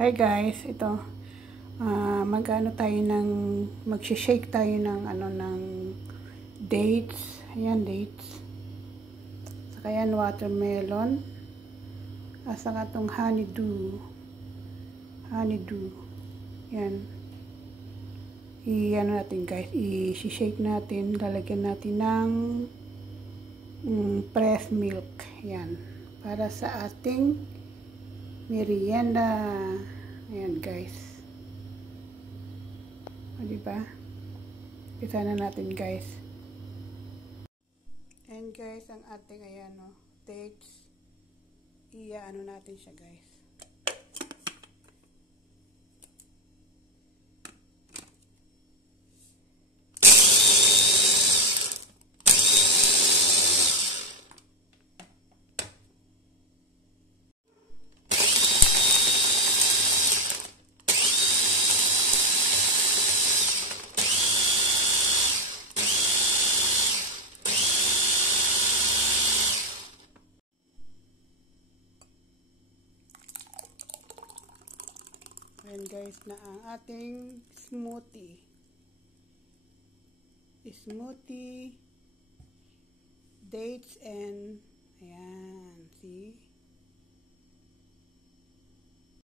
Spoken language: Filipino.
Hi guys, ito mag-shake tayo ng dates. Ayan, dates. Saka yan, watermelon. At saka itong honeydew. Yan. Natin guys, i-shake natin, lalagyan natin ng fresh milk. Yan. Para sa ating merienda. Ayan guys. O diba? Pisa na natin guys. And guys, ang ating dates. Natin siya guys. Ayan guys, na ang ating smoothie, dates and ayan, see?